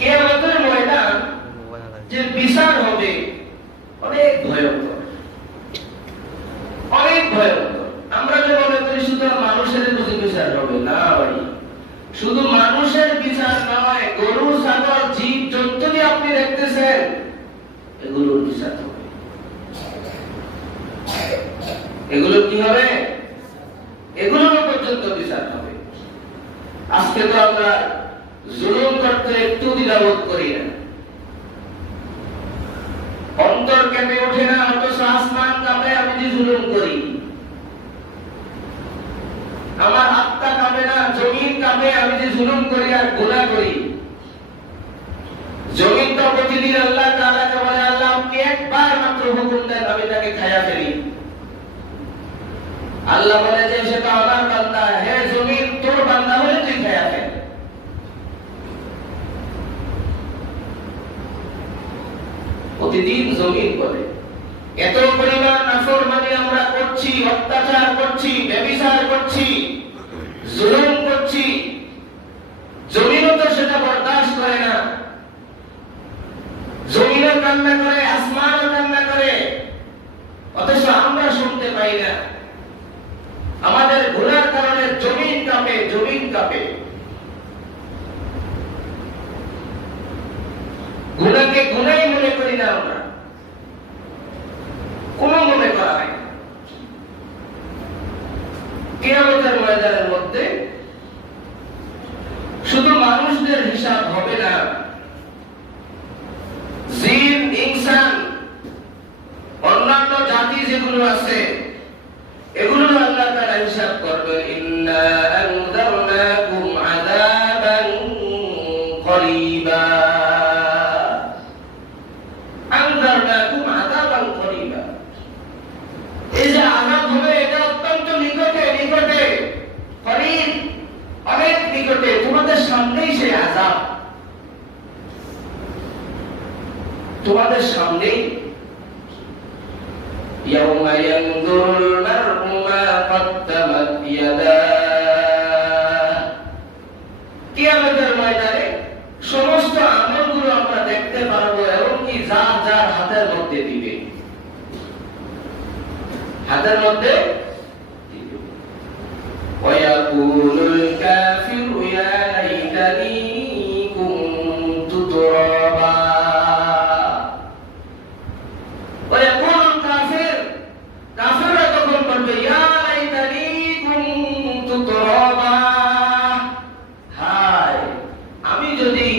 কিয়ামতের ময়দান যে বিচার হবে অনেক ভয়ঙ্কর, অনেক ভয়ঙ্কর। আমরা যে মনে করি শুধু মানুষের বুঝে বিচার হবে, না ভাই, শুধু মানুষের বিচার নয়, গরু ছাগল জীব জন্তু যে আপনি দেখতেছেন এগুলোর বিচার হবে। এগুলো কি হবে? এগুলোর পর্যন্ত বিচার হবে। আজকে তো আমরা জুলুম করতে একটু দ্বিধাবোধ করি না, অন্তর কেঁপে ওঠে না, অথচ আসমান কাঁপে আমি যে জুলুম করি। আমার আত্মা কাঁপে না, জমিন কাঁপে আমি যে জুলুম করি আর গুনাহ করি। জমিন তো প্রতিদিন আল্লাহ তাআলাকে বলে, আল্লাহ আপনি একবার মাত্র হুকুম দেন আমি তাকে খায়া ফেলি। আল্লাহ বলে যে সে তো আমার বান্দা, হে জমিন তোর বান্দা হলে তুই খায়া ফেল। প্রতিদিন জমিন বলে এত পরিমাণ নাফরমানি আমরা করছি, অত্যাচার করছি, ব্যভিচার করছি, জুলুম করছি, জমিনও তো সেটা বরদাস্ত করে না। জমিনও কান্না করে, আসমানও কান্না করে, অথচ আমরা শুনতে পাই না। আমাদের গুনার কারণে জমিন কাঁপে, জমিন কাঁপে। গুনাহকে গুনাহই মনে করি না আমরা, কোন মনে করা হয় না। কিয়ামতের ময়দানের মধ্যে শুধু মানুষদের হিসাব হবে না, জিন, ইনসান, অন্যান্য জাতি যেগুলো আছে এগুলো আল্লাহ তাআলা হিসাব করবে। ইন্না আনযারনাকুম আযাবান করিবা, আনযারনাকুম আযাবান করিবা, এই যে আযাব হবে এটা অত্যন্ত নিকটে, নিকটে, করিব, অনেক নিকটে, তোমাদের সামনেই সেই আযাব, তোমাদের সামনেই। ইয়াউমা ইয়ানজুরুল মার'উ মা কদ্দামাত ইয়াদাহ, কিয়ামতের ময়দানে সমস্ত আমলগুলো আমরা দেখতে পারবো এবং কি যার যার হাতের মধ্যে দিবে, হাতের মধ্যে দিবে। ওয়ায়াকুলুল কাফিরু ইয়া লাইতানি কুনতু তুরাবা,